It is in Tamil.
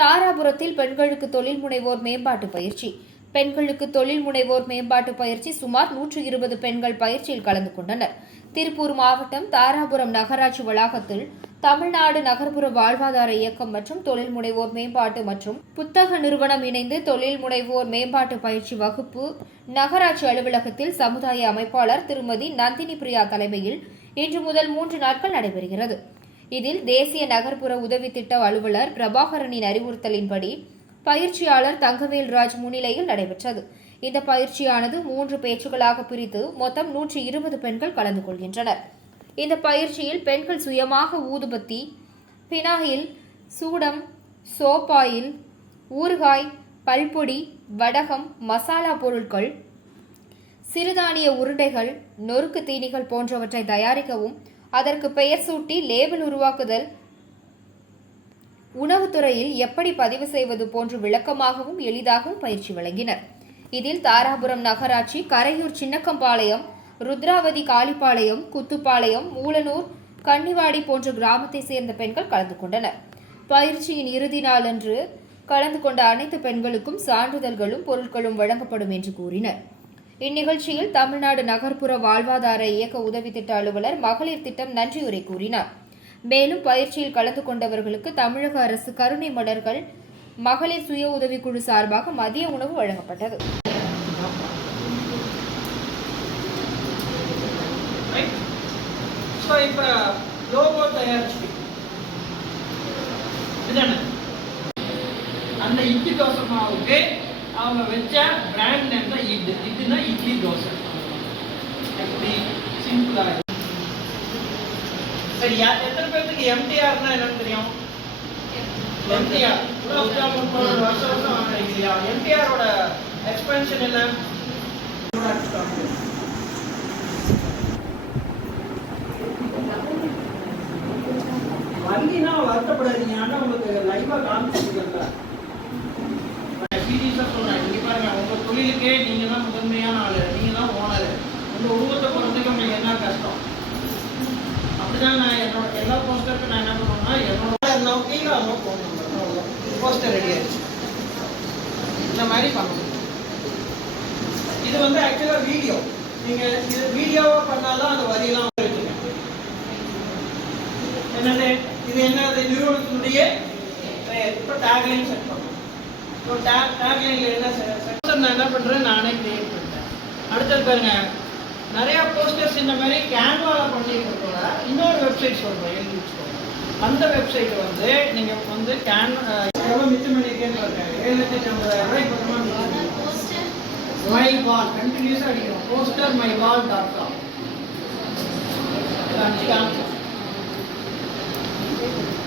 தாராபுரத்தில் பெண்களுக்கு தொழில் முனைவோர் மேம்பாட்டு பயிற்சி. பெண்களுக்கு தொழில் முனைவோர் மேம்பாட்டு பயிற்சி சுமார் நூற்று இருபது பெண்கள் பயிற்சியில் கலந்து கொண்டனர். திருப்பூர் மாவட்டம் தாராபுரம் நகராட்சி வளாகத்தில் தமிழ்நாடு நகர்ப்புற வாழ்வாதார இயக்கம் மற்றும் தொழில் முனைவோர் மேம்பாட்டு மற்றும் புத்தக நிறுவனம் இணைந்து தொழில் முனைவோர் மேம்பாட்டு பயிற்சி வகுப்பு நகராட்சி அலுவலகத்தில் சமுதாய அமைப்பாளர் திருமதி நந்தினி பிரியா தலைமையில் இன்று முதல் மூன்று நாட்கள் நடைபெறுகிறது. இதில் தேசிய நகர்ப்புற உதவி திட்ட அலுவலர் பிரபாகரனின் அறிவுறுத்தலின்படி பயிற்சியாளர் தங்கவேல் ராஜ் முன்னிலையில் நடைபெற்றது. இந்த பயிற்சியானது மூன்று பேச்சுகளாக பிரித்து மொத்தம் நூற்றி இருபது பெண்கள் கலந்து கொள்கின்றனர். இந்த பயிற்சியில் பெண்கள் சுயமாக ஊதுபத்தி பினாயில் சூடம் சோப்பாயில் ஊறுகாய் பல்பொடி வடகம் மசாலா பொருட்கள் சிறுதானிய உருண்டைகள் நொறுக்கு தீனிகள் போன்றவற்றை தயாரிக்கவும் அதற்கு பெயர் சூட்டி லேபிள் உருவாக்குதல். உணவுத்துறையில் எப்படி பதிவு செய்வது போன்று விளக்கமாகவும் எளிதாகவும் பயிற்சி வழங்கினர். இதில் தாராபுரம் நகராட்சி கரையூர் சின்னக்கம்பாளையம் ருத்ராவதி காளிப்பாளையம் குத்துப்பாளையம் மூலனூர் கன்னிவாடி போன்ற கிராமத்தை சேர்ந்த பெண்கள் கலந்து கொண்டனர். பயிற்சியின் இறுதி நாளன்று கலந்து கொண்ட அனைத்து பெண்களுக்கும் சான்றிதழ்களும் பொருட்களும் வழங்கப்படும் என்று கூறினர். இந்நிகழ்ச்சியில் தமிழ்நாடு நகர்ப்புற வாழ்வாதார இயக்க உதவி திட்ட அலுவலர் மகளிர் திட்டம் நன்றியுரை கூறினார். மேலும் பயிற்சியில் கலந்து கொண்டவர்களுக்கு தமிழக அரசு கருணை மலர்கள் மகளிர் சுய உதவிக்குழு சார்பாக மதிய உணவு வழங்கப்பட்டது. ஸோ இப்போ லோகோ தயாரிச்சு. அந்த இட்லி தோசை மாவுக்கு அவங்க வச்ச பிராண்ட் நேம் தான் இது இதுனா இட்லி தோசை எப்படி தானே சரி எத்தனை பேர்த்துக்கு எம்டிஆர்னா என்னன்னு தெரியும். எம்டிஆர் வருஷம் வருஷம் வாங்குறீங்க இல்லையா எம்டிஆரோட எக்ஸ்பென்ஷன் என்ன வங்கினா வருத்தப்படாதீங்க ஆனா உங்களுக்கு லைவா காமிச்சிருக்கல சீரியஸா சொல்றேன் இங்க பாருங்க உங்க தொழிலுக்கே நீங்க தான் என்ன கஷ்டம்? அப்படிதான் நான் என்னோட எல்லா போஸ்டருக்கும் நான் என்ன பண்ணுவேன்னா என்னோட கீழே அவங்க ஃபோன் நம்பர் போஸ்டர் ரெடி ஆயிடுச்சு. இந்த மாதிரி பண்ணணும் இது வந்து ஆக்சுவலாக வீடியோ நீங்க இது வீடியோவாக பண்ணாதான் அந்த வரியெல்லாம் என்னது? இது என்னது? நிறுவனத்தினுடைய இப்போ டேக்லைன் செட் பண்ணணும் இப்போ டேக் டேக்லைனில் என்ன செட் நான் என்ன பண்ணுறேன் நானே கிரியேட் பண்ணிட்டேன். அடுத்தது பாருங்க. நிறைய போஸ்டர்ஸ் இந்த மாதிரி கேன்வாவில் பண்ணிக்கிறதோட இன்னொரு வெப்சைட் சொல்கிறேன் எழுதி வச்சுக்கோங்க. அந்த வெப்சைட் வந்து நீங்கள் வந்து கேன் எவ்வளோ மிச்சம் பண்ணியிருக்கேன்னு பாருங்க. ஏழு லட்சத்தி ஐம்பதாயிரம் ரூபாய் மை வால் கண்டினியூஸாக அடிக்கிறோம் poster my wall dot com